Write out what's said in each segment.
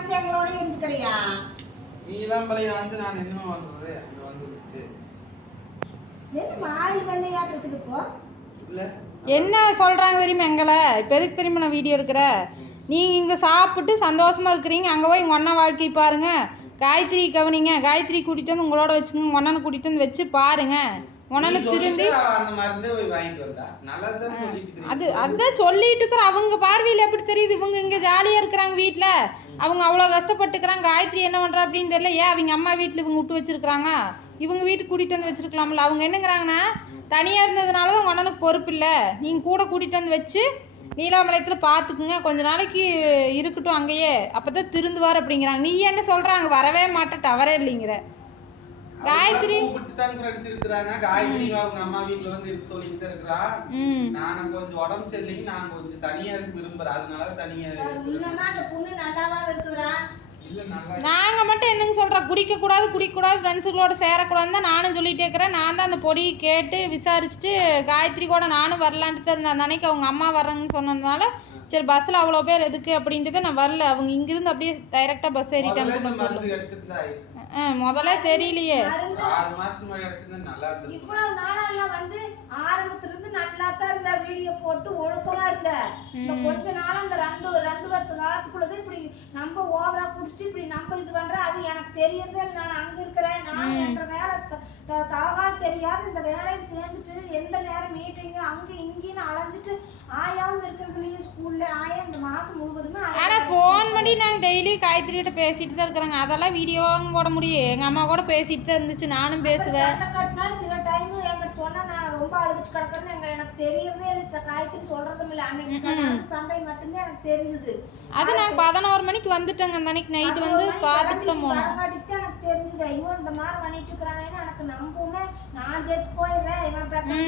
வந்து எங்களோட இருந்துக்கிறியா? நீலாம்பளையம் வந்து நான் என்ன பண்றது அங்க வந்து விட்டு என்ன மாயில் வெள்ளையாட்டு இருக்குது இப்போ? இல்ல. என்ன சொல்கிறாங்க தெரியுமா எங்களை? இப்போ எதுக்கு தெரியுமா நான் வீடியோ எடுக்கிற? நீங்கள் இங்கே சாப்பிட்டு சந்தோஷமாக இருக்கிறீங்க. அங்கே போய் உங்கள் அண்ணன் வாழ்க்கை பாருங்கள் காயத்ரி கவனிங்க. காயத்ரி கூட்டிகிட்டு வந்து உங்களோட வச்சுக்கோங்க. உங்கள் அண்ணனை கூட்டிகிட்டு வந்து வச்சு பாருங்க. உடனே நீ திருந்தி. அது அதான் சொல்லிட்டு இருக்கிற அவங்க பார்வையில் எப்படி தெரியுது? இவங்க இங்கே ஜாலியாக இருக்கிறாங்க வீட்டில் அவங்க அவ்வளோ கஷ்டப்பட்டுக்கிறாங்க. காயத்ரி என்ன பண்ணுறா அப்படின்னு தெரியல. ஏன் அவங்க அம்மா வீட்டில் இவங்க விட்டு வச்சிருக்கிறாங்க? இவங்க வீட்டுக்கு கூட்டிகிட்டு வந்து வச்சிருக்கலாம்ல. அவங்க என்னங்கிறாங்கன்னா தனியாக இருந்ததுனால தான் உங்கள் அண்ணனுக்கு பொறுப்பு இல்லை. நீங்கள் கூட கூட்டிகிட்டு வந்து வச்சு நீலாமலயத்தில் பார்த்துக்குங்க கொஞ்ச நாளைக்கு இருக்கட்டும் அங்கேயே. அப்போ தான் திருந்துவார் அப்படிங்கிறாங்க. நீ என்ன சொல்கிறாங்க வரவே மாட்டேன் டவரே இல்லைங்கிற. காயத்ரி கூப்பிட்டு தான் friends இருக்கிறாங்க காயத்ரி அவங்க அம்மா வீட்டுல வந்து இருக்க சொல்லிட்டு ம். நான் கொஞ்சம் உடம்பு சரியில்லைங்க நான் கொஞ்சம் தனியா இருக்க விரும்புறேன். அதனால தனியா. இன்னமா அந்த பொண்ணு நல்லாவா இருக்குறா இல்ல நல்லா நாங்கள் மட்டும் என்னங்க சொல்கிறோம் குடிக்கக்கூடாது குடிக்கக்கூடாது ஃப்ரெண்ட்ஸுகளோட சேரக்கூடாதுன்னு தான் நானும் சொல்லிட்டே இருக்கிறேன். நான் தான் அந்த பொடி கேட்டு விசாரிச்சுட்டு காயத்ரி கூட நானும் வரலான்ட்டு தான் இருந்தேன். அந்த அன்னைக்கு அவங்க அம்மா வர்றாங்கன்னு சொன்னதுனால சரி பஸ்ஸில் அவ்வளோ பேர் எதுக்கு அப்படின்ட்டு தான் நான் வரல. அவங்க இங்கிருந்து அப்படியே டைரெக்டாக பஸ் ஏறிட்டாங்க. முதல்ல தெரியலையே. ஆறு மாசம் நல்லா இருந்திருக்கும். இவ்வளவு நாளெல்லாம் வந்து ஆரம்பத்துல இருந்து நல்லா தான் இருந்த வீடியோ போட்டு ஒழுக்கமா இருந்த. இந்த கொஞ்ச நாள் அந்த ரெண்டு ரெண்டு வருஷ காலத்துக்குள்ளதான் இப்படி நம்ம ஓவரா குடிச்சிட்டு இப்படி நம்ம இது பண்ற அது எனக்கு தெரியறதே. நான் அங்க இருக்கிறேன் நான் என்ற வேலை தலகால் தெரியாது இந்த வேலையில் சேர்ந்துட்டு எந்த நேரம் மீட்டிங் அங்க இங்கேன்னு அலைஞ்சிட்டு ஆயாவும் இருக்கிறதுலயும் ஸ்கூல்ல ஆயா இந்த மாசம் முழுவதுமே ஆயா ஆனால் ஃபோன் பண்ணி நாங்கள் டெய்லி காயத்ரிகிட்ட பேசிட்டு தான் இருக்கிறாங்க. அதெல்லாம் வீடியோவாங்க போட முடியும் எங்கள் அம்மா கூட பேசிட்டு தான் இருந்துச்சு நானும் பேசுவேன். சில டைம் என்கிட்ட சொன்னா நான் ரொம்ப அழுதுட்டு கிடக்குறேன்னு எங்க எனக்கு தெரியறதே இல்லை காயத்ரி சொல்றதும் இல்லை. அன்னைக்கு சண்டை மட்டும்தான் எனக்கு தெரிஞ்சது. அது நாங்கள் பதினோரு மணிக்கு வந்துட்டோங்க அந்த அன்னைக்கு நைட்டு வந்து பார்த்துட்டு தான் போனோம். எனக்கு தெரிஞ்சது ஐயோ இந்த மாதிரி பண்ணிட்டு இருக்கிறானேன்னு எனக்கு நம்பவுமே நான் செத்து போயிடுறேன் இவனை பார்த்து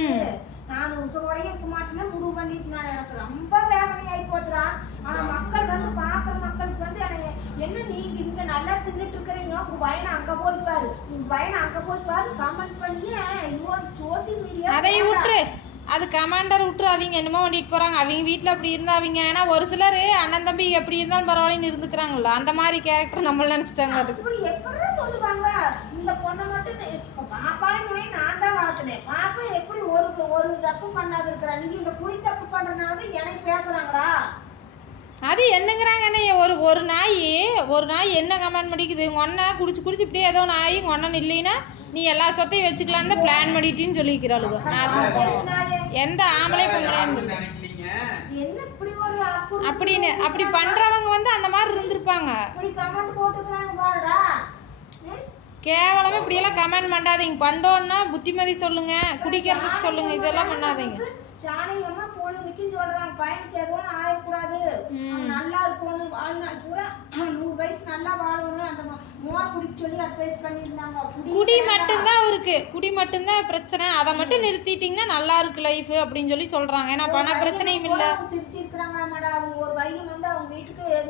நான் உசுரோடய இருக்க மாட்டேன்னு முடிவு பண்ணிட்டு நான் எனக்கு ரொம்ப வேதனை ஆகி போச்சுடா. ஆனா மக்கள் வந்து பாக்குற மக்களுக்கு வந்து எனக்கு என்ன நீங்க இங்க நல்லா தின்னுட்டு இருக்கிறீங்க? உங்க பையனை அங்க போய் பாரு. உங்க பையனை அங்க போய் பாரு. கமெண்ட் பண்ணி ஐயோ சோசியல் மீடியா அதை விட்டுரு அது கமாண்டர் விட்டுரு அவங்க என்னமோ பண்ணிட்டு போகிறாங்க அவங்க வீட்டில் அப்படி இருந்தா அவங்க ஏன்னா ஒரு சிலர் அண்ணன் தம்பி எப்படி இருந்தாலும் பரவாயில்லன்னு இருந்துக்கிறாங்களா அந்த மாதிரி கேரக்டர் நம்மள நினச்சிட்டாங்க அது எப்படி சொல்லுவாங்க? இந்த பொண்ணை மட்டும் இப்ப முன்னாடி நான் தான் வளர்த்துனேன். பாப்பா எப்படி ஒரு ஒரு தப்பு பண்ணாது இருக்கிறா நீங்க இந்த குடி தப்பு பண்றதுனால தான் எனக்கு பேசுறாங்கடா. அது என்னங்கிறாங்க என்ன ஒரு ஒரு நாய் ஒரு நாய் என்ன கமெண்ட் பண்ணிக்குது உங்கள் அண்ணன் குடிச்சு குடிச்சு இப்படியே ஏதோ நாய் உங்கள் அண்ணன் இல்லைன்னா நீ எல்லா சொத்தையும் வச்சுக்கலான்னு தான் பிளான் பண்ணிட்டின்னு சொல்லிக்கிறாளுங்க. நான் எந்த ஆம்பளை பொம்பளையும் அப்படின்னு அப்படி பண்ணுறவங்க வந்து அந்த மாதிரி இருந்திருப்பாங்க. இப்படி கமெண்ட் போட்டுக்கிறாங்க பாருடா ம்? கேவலமே இப்படியெல்லாம் கமெண்ட் பண்ணாதீங்க. பண்ணோன்னா புத்திமதி சொல்லுங்க குடிக்கிறதுக்கு சொல்லுங்க இதெல்லாம் பண்ணாதீங்க. சாணியம்மா பொழுதுக்கு சொல்றாங்க பையனுக்கு ஏதோ ஒன்று ஆயிடக்கூடாது நல்லா இருக்கணும் வாழ்நாள் பூரா நூறு வயசு நல்லா வாழணும் அந்த மோர் குடிக்க சொல்லி அட்வைஸ் பண்ணியிருந்தாங்க. குடி மட்டும்தான் அவருக்கு. குடி மட்டும்தான் பிரச்சனை. அதை மட்டும் நிறுத்திட்டிங்கன்னா நல்லா இருக்கு லைஃப் அப்படின்னு சொல்லி சொல்றாங்க. ஏன்னா பண பிரச்சனையும் இல்லை திருத்தி இருக்கிறாங்களாமாடா அவங்க ஒரு பையன் வந்து அவங்க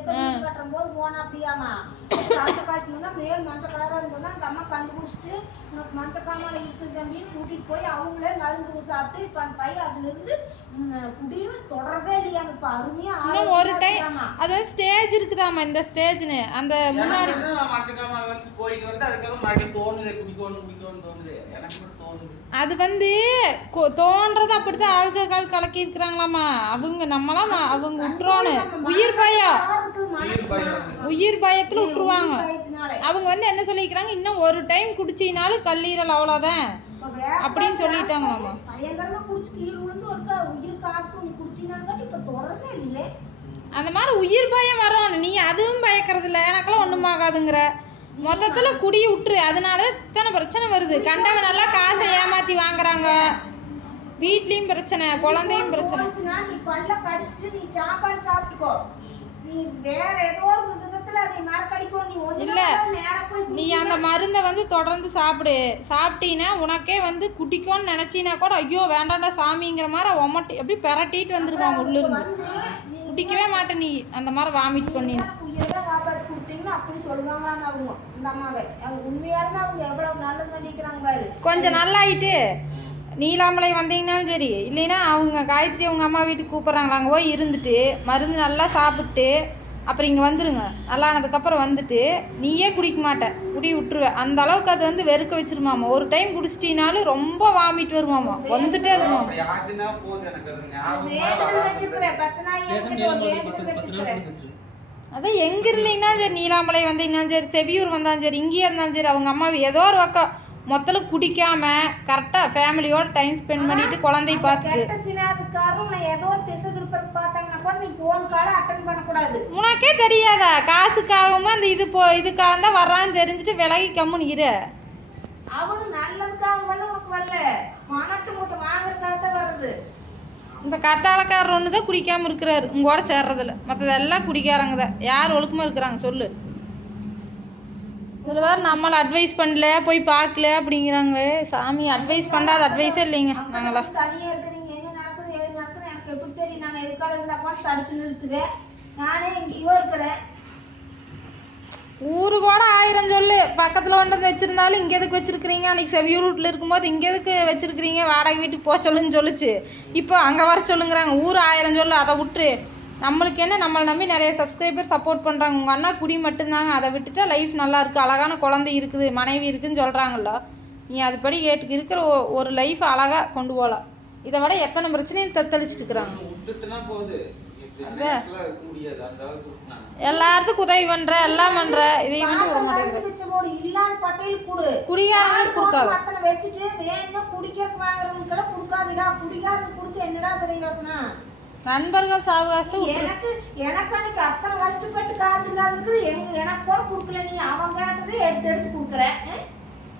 வீடு கட்டுற போது போனா அப்படியாமா? சாப்பிட்டு காட்டணும்னா மேல் மஞ்சள் கலரா இருந்தோம்னா அந்த அம்மா கண்டுபிடிச்சிட்டு உனக்கு மஞ்சள் காமால இருக்குது தம்பின்னு கூட்டிட்டு போய் அவங்களே மருந்து சாப்பிட்டு இப்ப அந்த பையன் அதுல இருந்து ம், குடியும் தொடரதே இல்லையாங்க இப்ப அருமையா இன்னும் ஒரு டைம் இருக்காமா. அது வந்து ஸ்டேஜ் இருக்குதாம்மா இந்த ஸ்டேஜ்னு அந்த முன்னாடி வந்து மஞ்சக்காமல் வந்து போயிட்டு வந்து அதுக்கப்புறம் மறுபடியும் தோணுது குடிக்கணும் குடிக்கணும்னு தோணுது. எனக்கு அது வந்து தோன்றது அப்படித்தான். ஆல்கஹால் கலக்கி இருக்கிறாங்களாமா அவங்க நம்மளாம் அவங்க விட்டுறோன்னு உயிர் பயம். உயிர் பயத்தில் விட்டுருவாங்க. அவங்க வந்து என்ன சொல்லிக்கிறாங்க இன்னும் ஒரு டைம் குடிச்சினாலும் கல்லீரல் அவ்வளோதான் அப்படின்னு சொல்லிட்டாங்களாமா? அந்த மாதிரி உயிர் பயம் வரும். நீ அதுவும் பயக்கிறது இல்லை எனக்கெல்லாம் ஒன்றும் ஆகாதுங்கிற மொத்தத்தில் குடியை விட்டுரு அதனால இத்தனை பிரச்சனை வருது. கண்டவன் நல்லா காசை ஏமாற்றி வாங்குறாங்க. வீட்லேயும் பிரச்சனை குழந்தையும் பிரச்சனை. நீ பல்ல கடிச்சிட்டு நீ சாப்பாடு சாப்பிட்டுக்கோ. நீ வேற ஏதோ ஒரு விதத்துல அதை மறக்கடிக்கோ. நீ இல்ல. நீ அந்த மருந்தை வந்து தொடர்ந்து சாப்பிடு. சாப்பிட்டீன்னா உனக்கே வந்து குடிக்கும்னு நினச்சினா கூட ஐயோ வேண்டாம்டா சாமிங்கிற மாதிரி ஒமட்டி அப்படி பெரட்டிட்டு வந்துருவாங்க உள்ளிருந்து. குடிக்கவே மாட்டேன் நீ. அந்த மாதிரி வாமிட் பண்ணி கொடுத்தீங்கன்னு அப்படி சொல்லுவாங்களாம் அவங்க இந்த அம்மாவை. அவங்க உண்மையாலுமே அவங்க எவ்வளவு நல்லது பண்ணிக்கிறாங்க பாரு. கொஞ்சம் நல்லாயிட்டு நீலாமலை வந்தீங்கனாலும் சரி இல்லைன்னா அவங்க காயத்ரி அவங்க அம்மா வீட்டுக்கு கூப்பிட்றாங்களா அங்கே போய் இருந்துட்டு மருந்து நல்லா சாப்பிட்டு அப்புறம் இங்கே வந்துருங்க. நல்லா ஆனதுக்கப்புறம் வந்துட்டு நீயே குடிக்க மாட்ட குடி விட்டுருவ. அந்த அளவுக்கு அது வந்து வெறுக்க வச்சிருமாமா. ஒரு டைம் குடிச்சிட்டினாலும் ரொம்ப வாமிட் வருமாமா. வந்துட்டே இருக்குமாமா அதான் எங்கே இருந்தீங்கன்னா சரி நீலாமலை வந்தீங்கன்னாலும் சரி செவியூர் வந்தாலும் சரி இங்கேயே இருந்தாலும் சரி அவங்க அம்மா ஏதோ ஒரு பக்கம் மொத்தல குடிக்காம கரெக்டாக ஃபேமிலியோட டைம் ஸ்பெண்ட் பண்ணிட்டு குழந்தைய பார்த்துட்டு. சினாதுக்காரும் நான் ஏதோ ஒரு திசை திருப்பி பார்த்தாங்கன்னா கூட நீ போன் கால அட்டன் பண்ணக்கூடாது. உனக்கே தெரியாதா? காசுக்காகவும் அந்த இது போ இதுக்காக தான் வர்றான்னு தெரிஞ்சுட்டு விலகி கம்முன்னு இரு. அவங்க நல்லதுக்காக வரல உனக்கு வரல. பணத்தை மட்டும் வாங்குறதுக்காக தான் வர்றது. இந்த கத்தாழக்காரர் ஒன்று தான் குடிக்காமல் இருக்கிறாரு. உங்களோட சேர்றதில்ல. மற்றதெல்லாம் குடிக்காரங்க தான். யார் ஒழுக்கமாக இருக்கிறாங்க? சொல்லு. இதில் வேறு நம்மளை அட்வைஸ் பண்ணல போய் பார்க்கல அப்படிங்கிறாங்களே. சாமி அட்வைஸ் பண்ணாத அட்வைஸே இல்லைங்க. நாங்களா வந்து தனியா இருக்கு நீங்க என்ன நடக்குது எது நடக்குது எனக்கு எப்படி தெரியும் நான் எதுக்காக இருந்தா கூட தடுத்து நிறுத்துவேன் நானே எங்கேயோ இருக்கிறேன் ஊரு கூட ஆயிரம் சொல்லு பக்கத்தில் கொண்டு வந்து வச்சுருந்தாலும் இங்கே எதுக்கு வச்சுருக்கிறீங்க? அன்றைக்கி செவியூர் ரூட்டில் இருக்கும்போது இங்கே எதுக்கு வச்சுருக்கிறீங்க? வாடகை வீட்டுக்கு போக சொல்லுன்னு சொல்லிச்சு. இப்போ அங்கே வர சொல்லுங்கிறாங்க. ஊர் ஆயிரம் சொல்லு அதை விட்டுரு. நம்மளுக்கு என்ன? நம்மளை நம்பி நிறைய சப்ஸ்கிரைபர் சப்போர்ட் பண்ணுறாங்க உங்கள் அண்ணா குடி மட்டும்தாங்க. அதை விட்டுட்டா லைஃப் நல்லா இருக்குது அழகான குழந்தை இருக்குது மனைவி இருக்குதுன்னு சொல்கிறாங்களோ நீ அதுபடி கேட்டு இருக்கிற ஒ- ஒரு லைஃப் அழகாக கொண்டு போகலாம் இதை விட எத்தனை பிரச்சனையும் தத்தளிச்சிட்டு இருக்கிறாங்க? எல்லாத்துக்கும் உதவி பண்ணுற எல்லாம் பண்ணுற இதையும் மட்டும் விட மாட்டேங்குது. போடு இல்லாத பட்டையில் கொடு. குடிகாரங்களுக்கு கொடுக்காது. அத்தனை வச்சுட்டு வேணும்னா குடிக்கிறதுக்கு வாங்குறவங்களுக்கெல்லாம் கொடுக்காதீடா. குடிக்காத கொடுத்து என்னடா பெரிய யோசனை? நண்பர்கள் சாவகாசத்தை எனக்கு எனக்கு அன்னைக்கு அத்தனை கஷ்டப்பட்டு காசு இல்லாததுக்கு எங்க எனக்கு கூட கொடுக்கல நீ. அவங்க கேட்டதே எடுத்து எடுத்து கொடுக்குற?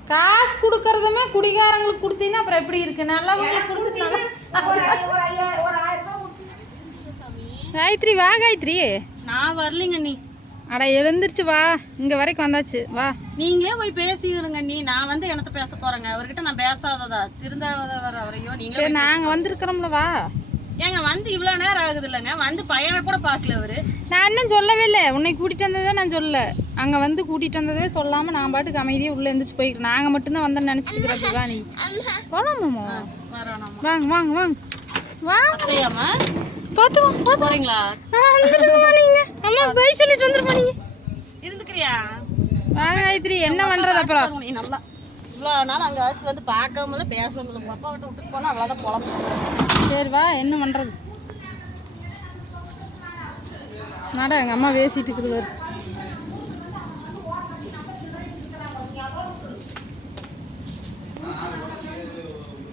காசு கொடுக்கறதுமே குடிகாரங்களுக்கு கொடுத்தீங்கன்னா அப்புறம் எப்படி இருக்கு? எனக்கு கொடுத்து கொடுத்தீங்கன்னா ஒரு ஐ- ஒரு ஐயா- ஒரு ஆயிரம் ரூபாய் கொடுத்தீங்கன்னா காயத்ரி வா காயத்ரி. நான் வரலைங்க நீ அட எழுந்திருச்சு வா. இங்க வரைக்கும் வந்தாச்சு. வா. நீங்களே போய் பேசிக்கிறங்க நீ நான் வந்து என்னத்த பேச போறேங்க? அவர்கிட்ட நான் பேசாததா? திருந்தாதவர் அவரையும் நீங்க சரி நாங்க வந்திருக்கிறோம்ல வா. ஏங்க வந்து இவ்வளவு நேரம் ஆகுது இல்லைங்க வந்து பையனை கூட பார்க்கல அவரு. நான் இன்னும் சொல்லவே இல்லை. உன்னை கூட்டிட்டு வந்ததே நான் சொல்லல. அங்க வந்து கூட்டிட்டு வந்ததே சொல்லாம நான் பாட்டுக்கு அமைதியா உள்ள எந்திரிச்சு போய்க்கிறேன் நாங்க மட்டும்தான் வந்தேன்னு நினைச்சிட்டு வா நீ போலாமாமா வரோம் வாங்க வாங்க வாங்க. பார்த்து போறீங்களா? நீங்க அம்மா போய் சொல்லிட்டு வந்துருமா நீ இருந்துக்கிறியா? வாங்க காயத்ரி என்ன பண்றது அப்புறம்? நீ நல்லா. இவ்வளோ நாள் அங்கே ஆச்சு வந்து பார்க்காமல பேசாமல உங்க அப்பா விட்டு விட்டுட்டு போனா அவ்வளோதான் குழம்பு சரி வா என்ன பண்றது? நட எங்க அம்மா பேசிட்டு இருக்குது பாரு.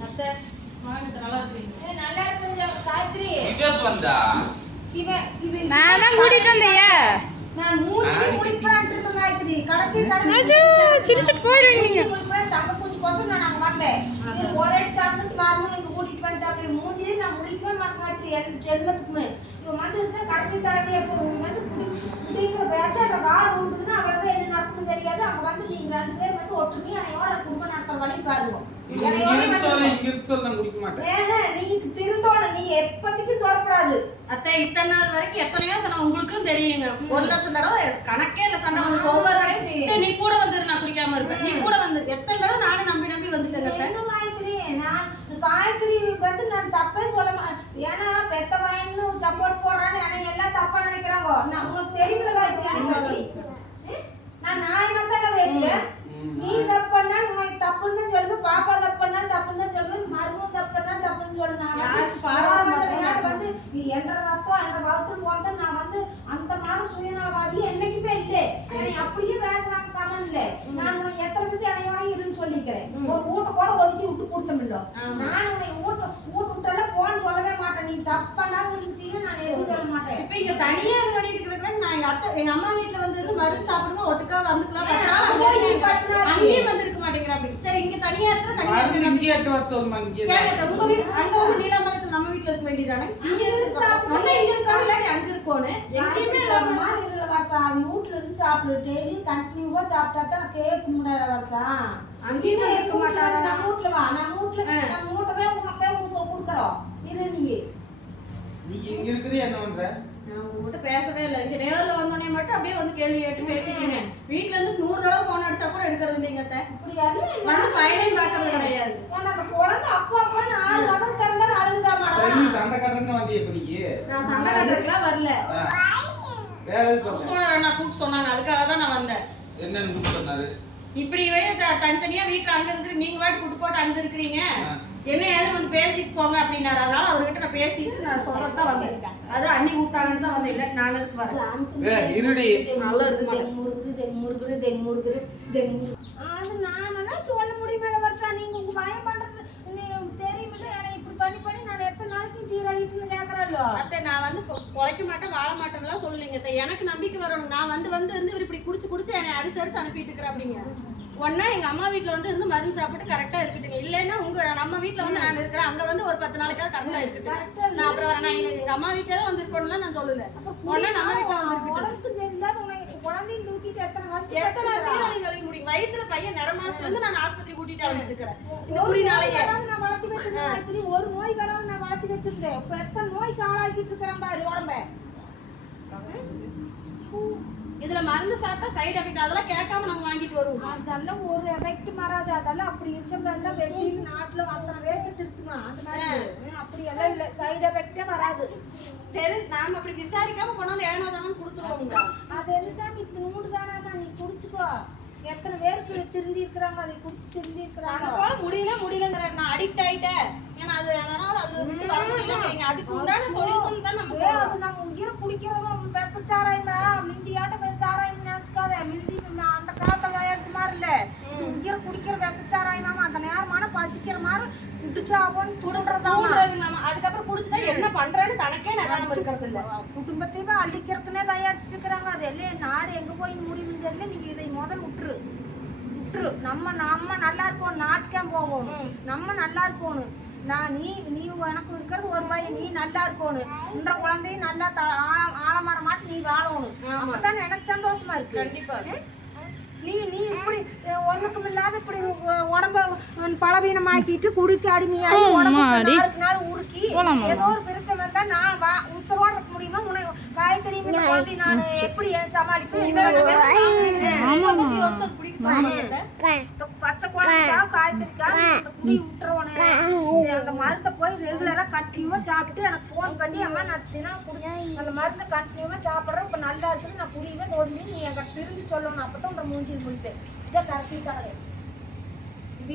அத்தை வாங்கிட்டு நல்லா இருக்கீங்க ஏய், நல்லா இருக்குங்க காயத்ரி வந்தா இது நான் கூட்டிட்டு வந்தையா நான் மூஞ்சி முடிப்பான்ட்டு இருந்தேன் காயத்ரி கடைசி கடைசி சிரிச்சுட்டு போயிருவீங்க நீங்க முடிப்பேன் தங்க பூச்சி கோசம் நான் அங்க வந்தேன் சரி ஒரு வரணும் இங்க கூட்டிட்டு வந்துட்டு அப்படி மூஞ்சிலே நான் முடிக்கவே மாட்டேன் காயத்ரி என் ஜென்மத்துக்குமே இவன் வந்து இருந்தா கடைசி தடவை எப்போ உன் வந்து குடி- குடிங்கிற பேச்சாட்ட வார் உண்டுதுன்னா அவ்வளவுதான் என்ன நடக்கும்னு தெரியாது அங்க வந்து நீங்க ரெண்டு பேர் வந்து ஒற்றுமையா அனையோட குடும்பம் நடத்துற வழி காருவோம் இங்க இங்க சொல்லு இங்க இருக்கு சொல்லு நான் குடிக்க மாட்டேன் ஏங்க, நீ திருந்தோணும் நீ எப்பத்திக்கு தொடக்கூடாது அத்தை இத்தனை நாள் வரைக்கும் எத்தனையோ சண்டை உங்களுக்கும் தெரியுங்க. ஒரு லட்சம் தடவை கணக்கே இல்ல சண்டை வந்து ஒவ்வொரு தடவை சரி நீ கூட வந்துரு நான் குடிக்காம இருப்பேன். நீ கூட வந்து எத்தனை தடவை நானும் நம்பி நம்பி வந்துட்டேன் காயத்ரி? நான் காயத்ரி வந்து நான் தப்பே சொல்ல மாட்டேன் ஏன்னா பெத்த வாயின்னு சப்போர்ட் போடுறான்னு ஏன்னா எல்லாம் தப்பா நினைக்கிறாங்க. நான் உங்களுக்கு தெரியல காயத்ரி எனக்கு. ஏ? நான் நியாயமா தானே பேசுவேன் நீ தப்பு பண்ணா உனக்கு தப்புன்னு தான் சொல்லுங்க பாப்பா தப்பு பண்ணா தப்புன்னு தான் சொல்லுங்க மருமகம் தப்பு பண்ணா தப்புன்னு சொல்லு நான் வந்து யாருக்கு பாரபட்சம் பரவாயில்ல, பார்த்து எனக்கு வந்து நீ என்ற ரத்தம் என்ற வகுத்து போறது நான் வந்து அந்த மாதிரி சுயநலவாதி என்னைக்குமே இல்லை என்னை அப்படியே பேசுறாங்க கமெண்ட்ல நான் உனக்கு எத்தனை விஷயம் என்னையோட இருன்னு சொல்லிக்கிறேன் ஒரு வீட்டை கூட ஒதுக்கி விட்டு கொடுத்தமில்ல நான் உன்னை வீட்டு வீட்டு விட்டால போன்னு சொல்லவே மாட்டேன் நீ தப்பண்ணா நிறுத்தியும் நான் எதுவும் சொல்ல மாட்டேன் இப்ப இங்க தனியா இது பண்ணிட்டு நான் எங்க அத்தை எங்க அம்மா வீட்டுல வந்து மருந்து சாப்பிடுங்க ஒட்டுக்கா வந்துக்கலாம். அங்கேயும் வந்திருக்க மாட்டேங்கிற சரி இங்க தனியா இருக்கிற தனியா மருந்து இருக்கிற இங்கே எட்டு வர சொல்லுமா இங்கே கேளுங்க அத்தை, உங்க வீட்டு அங்க வந்து நீலாமலத்துல நம்ம வீட்டுல இருக்க வேண்டியதானே இங்க இருந்து சாப்பிட்டு நம்ம இங்க இருக்கோம். இல்லாட்டி அங்க இருக்கோன்னு எங்கேயுமே இல்லாம வீட்டுல இருந்து சாப்பிடு. டெய்லி கண்டினியூவா சாப்பிட்டா தான் கேட்க முடியாத வருஷா அங்கேயுமே இருக்க மாட்டாரா? நம்ம வீட்டுல வா. நம்ம வீட்டுல நம்ம வீட்டவே உனக்கே கொடுக்குறோம். இரு நீ நீ இங்க என்ன பண்ற? நான் உங்ககிட்ட பேசவே இல்லை. இங்க நேர்ல வந்தோடனே மட்டும் அப்படியே வந்து கேள்வி கேட்டு பேசிட்டீங்க. வீட்டுல இருந்து நூறு தடவை போன் அடிச்சா கூட எடுக்கிறது இல்லைங்க அத்தை. இப்படி வந்து பையனையும் பார்க்கறது கிடையாது. எனக்கு குழந்தை அப்பா அப்பா நாலு கதவு திறந்தா அழுகுதா நீ மேடம் சண்டை கட்டுறதுன்னு வந்தியா இப்ப நீ. நான் சண்டை கட்டுறதுக்குலாம் வரல. வேற எதுக்கு நான் கூப்பிட்டு சொன்னாங்க. அதுக்காக தான் நான் வந்தேன். என்னன்னு கூப்பிட்டு சொன்னாரு? இப்படிவே த- தனித்தனியா வீட்டுல அங்க இருக்கிற நீங்க வாட்டு கூட்டு போட்டு அங்க இருக்கிறீங்க. என்ன ஏது வந்து பேசிட்டு போங்க அப்படின்னாரு. அதனால அவர்கிட்ட நான் பேசிட்டு நான் சொல்றதுதான் வந்தேன். அது அண்ணி கூப்பிட்டாங்கன்னு தான் வந்தேன். இல்லாட்டி நான் எதுக்கு வரேன்? இருடி. நல்லா இருக்குமா? முருகுது தென் முருகுது தென் முருகுது தென் முருகுது. அது நானெல்லாம் சொல்ல முடியுமே வருஷா. நீங்க உங்க பயம் பண்றது நீ தெரியுமில்ல? என்னை இப்படி பண்ணி பண்ணி நான் எத்தனை நாளைக்கு சீரழிட்டுன்னு கேக்குறல்லோ அத்தை நான் வந்து பொழைக்க மாட்டேன் வாழ மாட்டேன்லாம் சொல்லலைங்க அத்தை. எனக்கு நம்பிக்கை வரணும். நான் வந்து வந்து இருந்து இவர் இப்படி குடிச்சு குடிச்சு என்னை அடிச்சு அடிச்சு அனுப்பிட்டு இருக்கிறேன் அப்படிங்க ஒன்னா எங்க அம்மா வீட்ல வந்து இருந்து மருந்து சாப்பிட்டு கரெக்டா இருக்கட்டுங்க. இல்லைன்னா உங்க நம்ம வீட்ல வந்து நான் இருக்கிறேன். அங்க வந்து ஒரு பத்து நாளைக்காவது கரெக்டா இருக்கட்டும் நான் அப்புறம் நான் எங்க- அம்மா வீட்ல தான் வந்திருக்கணும்லாம் நான் சொல்லல. ஒன்னா நம்ம வீட்ல வந்து உடம்புக்கு சரியில்லாத குழந்தையும் தூக்கிட்டு எத்தனை எத்தனை வருஷம் சீரழி வலி முடியும்? வயித்துல பையன் நிற மாசத்துல இருந்து நான் ஆஸ்பத்திரி கூட்டிட்டு அழைச்சிட்டு இருக்கிறேன் இந்த நோய் வராம நான் வளர்த்தி வச்சிருந்தேன். ஒரு நோய் வராம நான் வளர்த்தி வச்சிருந்தேன். இப்ப எத்தனை நோய்க்கு ஆளாக்கிட்டு இருக்கிறேன் பாரு உடம்ப. இதுல மருந்து சாப்பிட்டா சைடு எஃபெக்ட் அதெல்லாம் கேட்காம நாங்க வாங்கிட்டு வருவோம். அதெல்லாம் ஒரு எஃபெக்ட் வராது அதெல்லாம் அப்படி இருக்கிறதா வெட்டி நாட்டுல அத்தனை பேருக்கு திருத்துமா? அந்த மாதிரி அப்படி எல்லாம் இல்ல? சைடு எஃபெக்டே வராது. சரி நாம அப்படி விசாரிக்காம கொண்டாந்து ஏனாதானு கொடுத்துருவோங்க அது எலிசாமி நூடு தானே நீ குடிச்சுக்கோ. எத்தனை பேருக்கு திருந்தி இருக்கிறாங்க அதை குடிச்சு திருந்தி இருக்கிறாங்க போல முடியல முடியலங்கிற நான் அடிக்ட் ஆயிட்டேன். ஏன்னா அது அதனால அதுல இருந்து வர முடியலங்கிறீங்க அதுக்கு உண்டான சொல்யூஷன் தான் நம்ம சொல்றோம். அது நம்ம உயிரை குடிக்கிறவங்க விஷ சாராயம்டா. மிந்தியாட்டம் போய் சாராயம் நினைச்சுக்காத. மிந்தி அந்த காலத்துல தயாரிச்ச மாதிரி இல்ல உயிரை குடிக்கிற அந்த நேரமான பசிக்கிற மாதிரி குடிச்சாவோன்னு துடுறதாமா அதுக்கப்புறம் குடிச்சுட்டா என்ன பண்றேன்னு தனக்கே நிதானம் இருக்கிறது இல்ல குடும்பத்தையுமே அள்ளிக்கிறதுக்குனே தயாரிச்சுட்டு இருக்கிறாங்க அது எல்லாம் நாடு எங்க போய் முடியும்னு தெரியல நீங்க இதை முதல் விட்டுரு விட்டுரு நம்ம நம்ம நல்லா இருக்கணும் நாட்டுக்கே போகணும். நம்ம நல்லா இருக்கணும் நான் நீ நீ எனக்கு இருக்கிறது ஒரு வயது நீ நல்லா இருக்கணும் உன்ற குழந்தையும் நல்லா த- ஆழ- ஆழமர மாட்டு நீ வாழணும். அப்பதான் எனக்கு சந்தோஷமா இருக்கு. கண்டிப்பா. நீ நீ இப்படி ஒண்ணுக்கும் இல்லாத இப்படி உடம்ப பலவீனமாக்கிட்டு குடிக்க அடிமையாகி உடம்பு. நாளுக்கு நாள் உருக்கி? ஏதோ ஒரு பிரச்சனை வந்தா நான் வா உச்சரோட இருக்க முடியுமா? உனக்கு காயத்ரி குழந்தை நான் எப்படி சமாளிப்பேன்? இந்த பச்சை குழம்புக்கா காய்கறிக்கா அந்த குடி விட்டுறவனே. அந்த மருந்தை போய் ரெகுலராக கண்டினியூவாக சாப்பிட்டு எனக்கு ஃபோன் பண்ணி அம்மா நான் தினம் குடிங்க அந்த மருந்தை கண்டினியூவாக சாப்பிட்றேன். இப்போ நல்லா இருக்குது. நான் குடியுமே தோணுமே நீ என்கிட்ட திரும்பி சொல்லணும். அப்போ தான் உங்களை மூஞ்சி முடித்து இதை கடைசி கடலை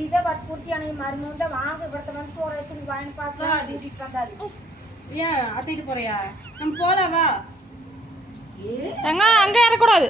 இதை வற்புறுத்தியான மருந்து தான் வாங்க இவரத்தை வந்து போகிற இடத்துக்கு வாங்கி பார்க்கலாம் அது. வீட்டுக்கு வந்தாரு. ஏன் அத்தைட்டு போறியா? நம்ம போலாவா ஏ இறக்கூடாது